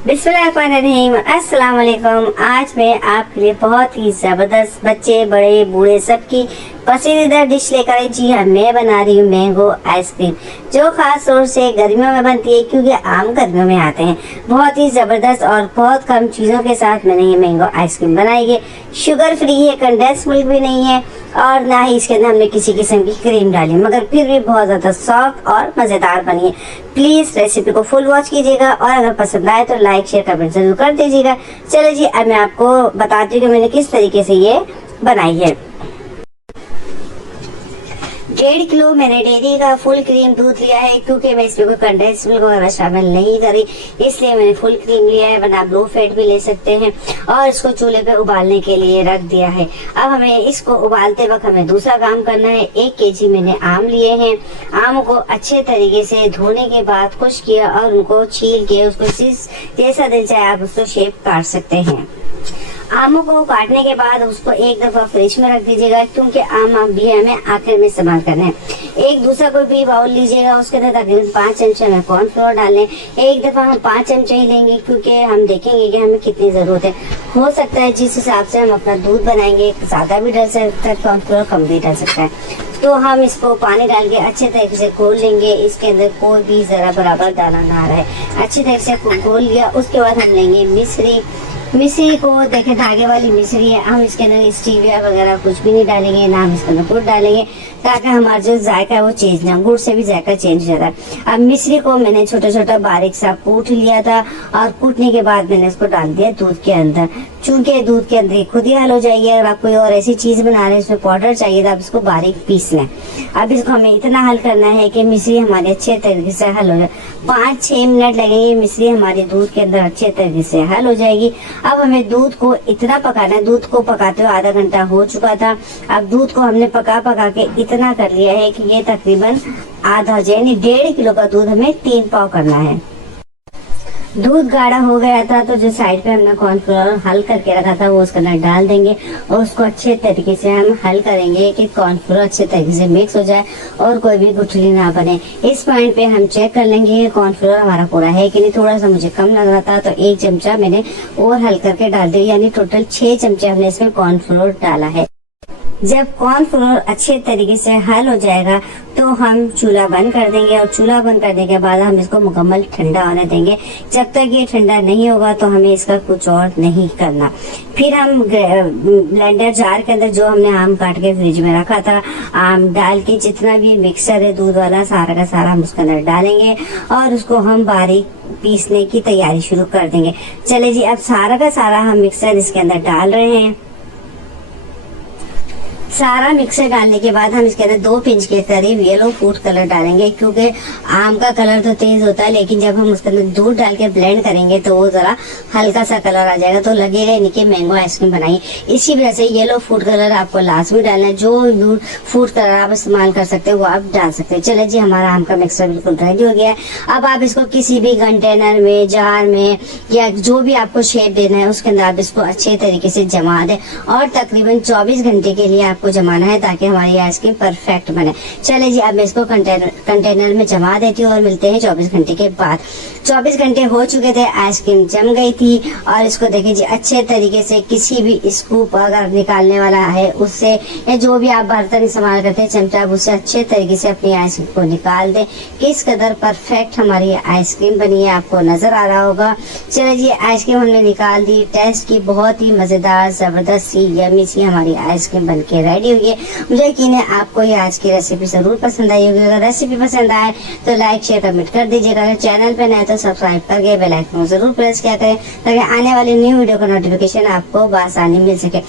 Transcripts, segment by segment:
बिस्मिल्लाहिर्रहमानिर्रहीम, अस्सलाम वालेकुम। आज मैं आपके लिए बहुत ही जबरदस्त बच्चे बड़े बूढ़े सबकी पसंदीदा डिश लेकर आई। जी हाँ, मैं बना रही हूँ मैंगो आइसक्रीम, जो खास तौर से गर्मियों में बनती है क्योंकि आम गर्मियों में आते हैं। बहुत ही जबरदस्त और बहुत कम चीज़ों के साथ मैंने ये मैंगो आइसक्रीम बनाई है। शुगर फ्री है, कंडेंस मिल्क भी नहीं है और ना ही इसके अंदर हमने किसी किस्म की क्रीम डाली, मगर फिर भी बहुत ज़्यादा सॉफ्ट और मज़ेदार बनी है। प्लीज़ रेसिपी को फुल वॉच कीजिएगा और अगर पसंद आए तो लाइक शेयर कमेंट जरूर कर दीजिएगा। चलो जी, अब मैं आपको बताती हूँ कि मैंने किस तरीके से ये बनाई है। 1.5 किलो मैंने डेयरी का फुल क्रीम दूध लिया है, क्योंकि मैं इसमें कोई कंडेंस मिल्क वगैरह शामिल नहीं करी, इसलिए मैंने फुल क्रीम लिया है। वरना आप लो फैट भी ले सकते हैं। और इसको चूल्हे पे उबालने के लिए रख दिया है। अब हमें इसको उबालते वक्त हमें दूसरा काम करना है। 1 केजी मैंने आम लिए हैं। आम को अच्छे तरीके से धोने के बाद खुश किया और उनको छील के उसको जैसा दिल चाहे आप उसको शेप काट सकते हैं। आमों को काटने के बाद उसको एक दफा फ्रिज में रख दीजिएगा, क्योंकि आम भी हमें आखिर में इस्तेमाल करना है। एक दूसरा कोई भी बाउल लीजिएगा, उसके अंदर तकरीबन 5 चमचे हमें कॉर्नफ्लोर डालें। एक दफा हम 5 चमचे ही लेंगे, क्योंकि हम देखेंगे कि हमें कितनी जरूरत है। हो सकता है जिस हिसाब से हम अपना दूध बनाएंगे ज्यादा भी डाल सकता है, कॉर्नफ्लोर कम भी डाल सकता है। तो हम इसको पानी डाल के अच्छे तरीके से घोल लेंगे। इसके अंदर कोई भी जरा बराबर दाना ना रहे, अच्छे तरीके से घोल लिया। उसके बाद हम लेंगे मिश्री को देखें, धागे वाली मिश्री है। हम इसके अंदर स्टीविया वगैरह कुछ भी नहीं डालेंगे, ना हम इसके अंदर गुड़ डालेंगे, ताकि हमारा जो जायका है वो चेंज ना। गुड़ से भी जायका चेंज हो जाता है। अब मिश्री को मैंने छोटा छोटा बारीक सा कूट लिया था और कूटने के बाद मैंने इसको डाल दिया दूध के अंदर। चूंकि दूध के अंदर खुद ही हल हो जाएगी। अगर आप कोई और ऐसी चीज बना रहे हैं उसमें पाउडर चाहिए तो आप इसको बारीक पीस लें। अब इसको हमें इतना हल करना है कि मिश्री हमारी अच्छे तरीके से हल हो जाए। 5-6 मिनट लगेंगे, मिश्री हमारी दूध के अंदर अच्छे तरीके से हल हो जाएगी। अब हमें दूध को इतना पकाना है, दूध को पकाते हुए आधा घंटा हो चुका था। अब दूध को हमने पका के इतना कर लिया है कि ये तकरीबन आधा यानी 1.5 किलो का दूध हमें 3 पाव करना है। दूध गाढ़ा हो गया था तो जो साइड पे हमने कॉर्नफ्लोर हल करके रखा था वो उसके अंदर डाल देंगे और उसको अच्छे तरीके से हम हल करेंगे कि कॉर्नफ्लोर अच्छे तरीके से मिक्स हो जाए और कोई भी गुठली ना बने। इस पॉइंट पे हम चेक कर लेंगे कि कॉर्नफ्लोर हमारा पूरा है कि नहीं। थोड़ा सा मुझे कम लग रहा था तो 1 चमचा मैंने और हल करके डाल दिया, यानी टोटल 6 चमचे हमने इसमें कॉर्नफ्लोर डाला है। जब कॉर्नफ्लोर अच्छे तरीके से हल हो जाएगा तो हम चूल्हा बंद कर देंगे और चूल्हा बंद करने के बाद हम इसको मुकम्मल ठंडा होने देंगे। जब तक ये ठंडा नहीं होगा तो हमें इसका कुछ और नहीं करना। फिर हम ब्लेंडर जार के अंदर जो हमने आम काट के फ्रिज में रखा था, आम डाल के जितना भी मिक्सर है दूध वाला सारा का सारा हम उसके अंदर डालेंगे और उसको हम बारीक पीसने की तैयारी शुरू कर देंगे। चले जी, अब सारा का सारा हम मिक्सर इसके अंदर डाल रहे हैं। सारा मिक्सर डालने के बाद हम इसके अंदर 2 पिंच के करीब येलो फूड कलर डालेंगे, क्योंकि आम का कलर तो तेज होता है, लेकिन जब हम उसके अंदर दूध डाल के ब्लेंड करेंगे तो वो जरा हल्का सा कलर आ जाएगा, तो लगेगा नहीं कि मैंगो आइसक्रीम बनाई। इसी वजह से येलो फूड कलर आपको लाजमी डालना है। जो फूड कलर आप इस्तेमाल कर सकते हैं वो आप डाल सकते हैं। चले जी, हमारा आम का मिक्सर बिल्कुल रेडी हो गया है। अब आप इसको किसी भी कंटेनर में, जार में या जो भी आपको शेप देना है उसके अंदर आप इसको अच्छे तरीके से जमा दें और तकरीबन 24 घंटे के लिए आपको जमाना है, ताकि हमारी आइसक्रीम परफेक्ट बने। चले जी, अब मैं इसको कंटेनर में जमा देती हूँ और मिलते हैं 24 घंटे के बाद। 24 घंटे हो चुके थे, आइसक्रीम जम गई थी और इसको देखिए जी अच्छे तरीके से किसी भी स्कूप अगर निकालने वाला है उससे, या जो भी आप बर्तन इस्तेमाल करते हैं चमचा, उससे अच्छे तरीके से अपनी आइसक्रीम को निकाल दें। किस कदर परफेक्ट हमारी आइसक्रीम बनी है आपको नजर आ रहा होगा। चले जी, आइसक्रीम हमने निकाल दी। टेस्ट की बहुत ही मजेदार जबरदस्त सी यमी सी हमारी आइसक्रीम बन के रेडी हुई है। मुझे यकीन है आपको ये आज की रेसिपी जरूर पसंद आई होगी। अगर रेसिपी पसंद आए तो लाइक शेयर कमेंट कर दीजिएगा। अगर चैनल पे नए तो सब्सक्राइब करके बेल आइकन जरूर प्रेस किया करें, ताकि आने वाली न्यू वीडियो का नोटिफिकेशन आपको बआसानी मिल सके।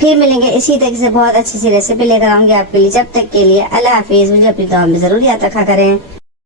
फिर मिलेंगे इसी तरीके से बहुत अच्छी सी रेसिपी लेकर आऊंगी आपके लिए। जब तक के लिए अल्लाह हाफिज। मुझे अपनी दुआ में जरूर याद रखा करें।